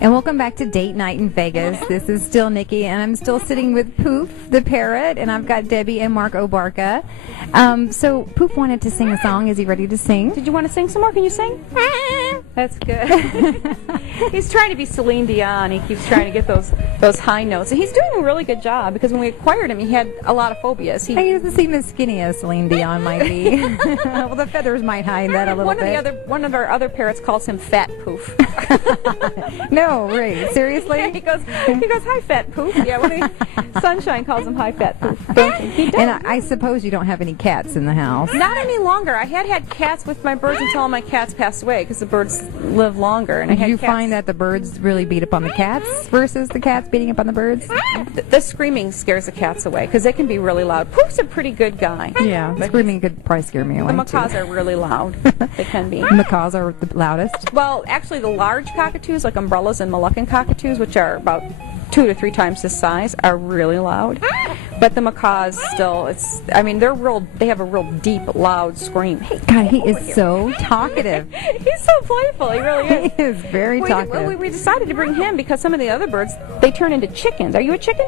And welcome back to Date Night in Vegas. This is still Nikki, and I'm still sitting with Poof, the parrot, and I've got Debbie and Mark Obarka. So Poof wanted to sing a song. Is he ready to sing? Did you want to sing some more? Can you sing? That's good. He's trying to be Celine Dion. He keeps trying to get those high notes. And he's doing a really good job because when we acquired him, he had a lot of phobias. He doesn't seem as skinny as Celine Dion might be. Well, the feathers might hide that a little bit. One of our other parrots calls him Fat Poof. No, Ray, seriously? Yeah, he goes, hi, Fat Poof. Yeah, Sunshine calls him hi, Fat Poof. He does. And I suppose you don't have any cats in the house. Not any longer. I had cats with my birds until all my cats passed away because the birds live longer. And Did you find that the birds really beat up on the cats versus the cats beating up on the birds? The screaming scares the cats away because they can be really loud. Poof's a pretty good guy. Yeah, screaming could probably scare me away. The macaws are really loud. They can be. Macaws are the loudest? Well, actually, the large cockatoos, like umbrellas and Moluccan cockatoos, which are about 2 to 3 times this size, are really loud. But the macaws still, they have a real deep, loud scream. Hey, God, he is so talkative. He's so playful, he really is. He is very talkative. We decided to bring him because some of the other birds, they turn into chickens. Are you a chicken?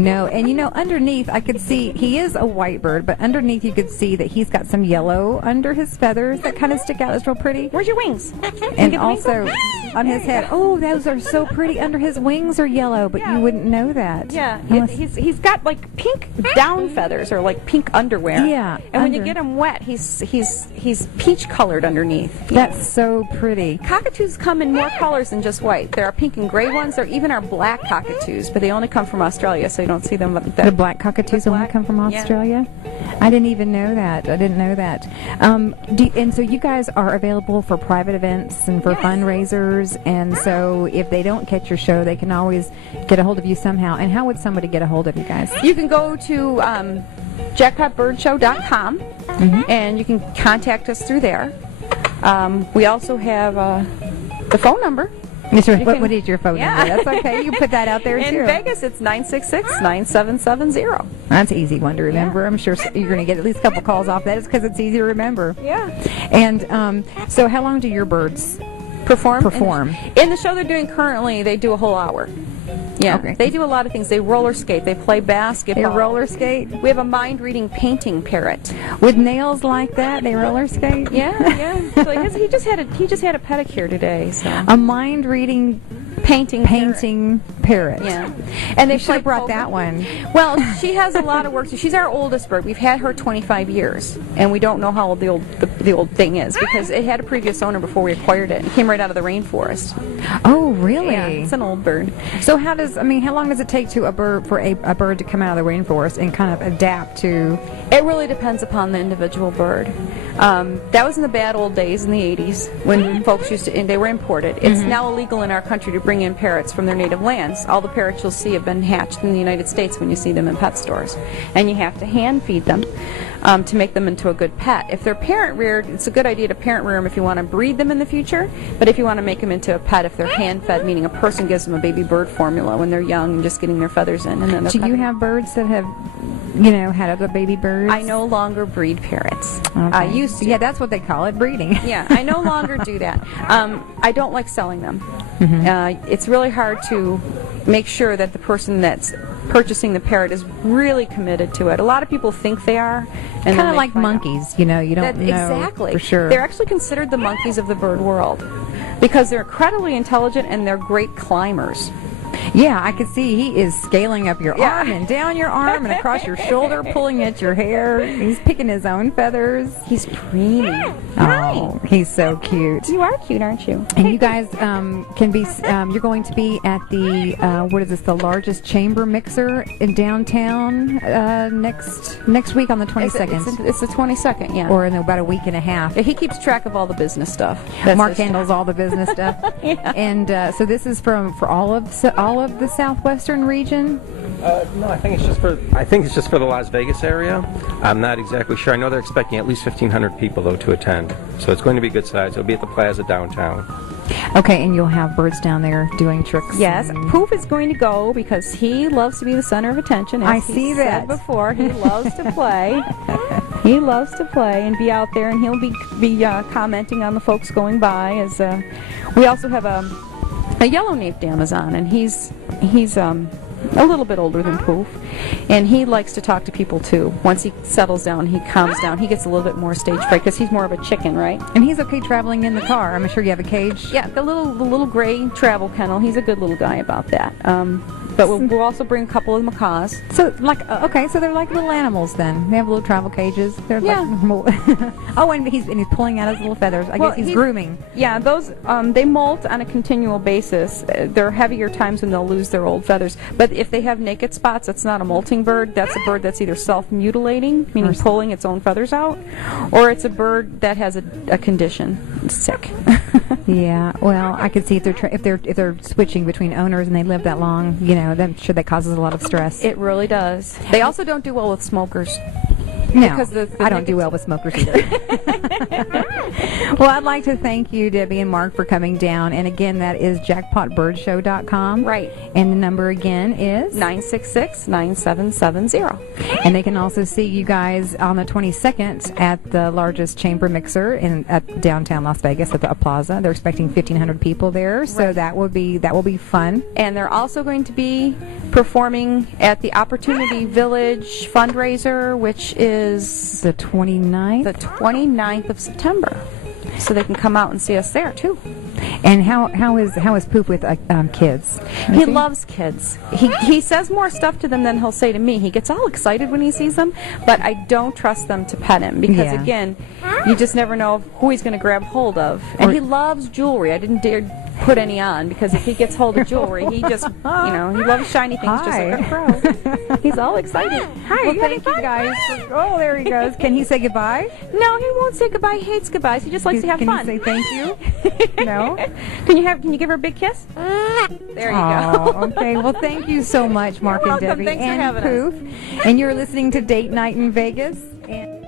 No, and underneath I could see, he is a white bird, but underneath you could see that he's got some yellow under his feathers that kind of stick out. It's real pretty. Where's your wings? And also on his head. Oh, those are so pretty. Under his wings are yellow, but you wouldn't know that. Yeah, he's got like pink down feathers or like pink underwear. Yeah. And when you get him wet, he's peach colored underneath. That's so pretty. Cockatoos come in more colors than just white. There are pink and gray ones. There even are black cockatoos, but they only come from Australia, so you don't see them. The black cockatoos only come from Australia? Yeah. I didn't even know that. I didn't know that. And so you guys are available for private events and for fundraisers, and so if they don't catch your show, they can always get a hold of you somehow. And how would somebody get a hold of you guys? You can go to jackpotbirdshow.com, and you can contact us through there. We also have the phone number. What is your phone number? That's okay. You put that out there, too. In Vegas, it's 966-9770. That's an easy one to remember. Yeah. I'm sure you're going to get at least a couple calls off that. It's because it's easy to remember. Yeah. And so how long do your birds perform? In the show they're doing currently, they do a whole hour. Yeah, okay. They do a lot of things. They roller skate. They play basketball. They roller skate? We have a mind-reading painting parrot. With nails like that, they roller skate? Yeah. So he just had a pedicure today. So. A mind-reading painting parrot. Yeah. And they should have brought that one. Well, she has a lot of work. She's our oldest bird. We've had her 25 years, and we don't know how old the old thing is because it had a previous owner before we acquired it. It came right out of the rainforest. Oh, really? Yeah, it's an old bird. So how long does it take for a bird to come out of the rainforest and kind of adapt to? It really depends upon the individual bird. That was in the bad old days in the 80s when folks they were imported. It's now illegal in our country to bring in parrots from their native lands. All the parrots you'll see have been hatched in the United States when you see them in pet stores. And you have to hand feed them to make them into a good pet. If they're parent reared, it's a good idea to parent rear them if you want to breed them in the future, but if you want to make them into a pet, if they're hand fed, meaning a person gives them a baby bird formula when they're young and just getting their feathers in. And then do you have birds that have had other baby birds? I no longer breed parrots. Okay. I used to. Yeah, that's what they call it, breeding. Yeah, I no longer do that. I don't like selling them. It's really hard to make sure that the person that's purchasing the parrot is really committed to it. A lot of people think they are. Kind of like monkeys, you don't know exactly. For sure. They're actually considered the monkeys of the bird world because they're incredibly intelligent and they're great climbers. Yeah, I could see he is scaling up your arm and down your arm and across your shoulder, pulling at your hair. He's picking his own feathers. He's preemie. Oh, he's so cute. You are cute, aren't you? And you guys can be, you're going to be at the, the largest chamber mixer in downtown next week on the 22nd. It's the 22nd, yeah. Or in about a week and a half. He keeps track of all the business stuff. Mark handles all the business stuff. Yeah. And so this is for all of the southwestern region? No, I think it's just for the Las Vegas area. I'm not exactly sure. I know they're expecting at least 1,500 people though to attend, so it's going to be good size. It'll be at the Plaza downtown. Okay, and you'll have birds down there doing tricks. Yes, Poof is going to go because he loves to be the center of attention. I see that. Said before, he loves to play. He loves to play and be out there, and he'll be commenting on the folks going by. We also have a yellow-naped Amazon, and he's a little bit older than Poof, and he likes to talk to people too. Once he settles down, he calms down. He gets a little bit more stage fright because he's more of a chicken, right? And he's okay traveling in the car. I'm sure you have a cage. Yeah, the little gray travel kennel. He's a good little guy about that. But we'll also bring a couple of macaws. So, okay, so they're like little animals then. They have little travel cages. They're Yeah. Oh, and he's pulling out his little feathers. I guess he's grooming. Yeah, those they molt on a continual basis. There are heavier times when they'll lose their old feathers. But if they have naked spots, that's not a molting bird. That's a bird that's either self-mutilating, meaning pulling its own feathers out, or it's a bird that has a condition. It's sick. Yeah, well, I could see if they're switching between owners and they live that long, I'm sure that causes a lot of stress. It really does. They also don't do well with smokers. No, because the I don't do well with smokers either. Well, I'd like to thank you, Debbie and Mark, for coming down. And again, that is jackpotbirdshow.com. Right. And the number again is 966-9770. And they can also see you guys on the 22nd at the largest chamber mixer at downtown Las Vegas at the Plaza. They're expecting 1,500 people there, so Right. that will be fun. And they're also going to be performing at the Opportunity Village fundraiser, which is The 29th. the 29th of September. So they can come out and see us there too. And how is Poop with kids? He loves kids. He says more stuff to them than he'll say to me. He gets all excited when he sees them, but I don't trust them to pet him because, Yeah. again, you just never know who he's going to grab hold of. And he loves jewelry. I didn't dare put any on because if he gets hold of jewelry, he just, he loves shiny things just like a pro. He's all excited. Hi, Well, thank you guys. Oh, there he goes. Can he say goodbye? No, he won't say goodbye. He hates goodbyes. He just likes to have Can fun. you say thank you? No? Can you give her a big kiss? There you go. Oh, okay. Well, thank you so much, Mark You're and welcome. Debbie Thanks for and having us. Poof. And you're listening to Date Night in Vegas. And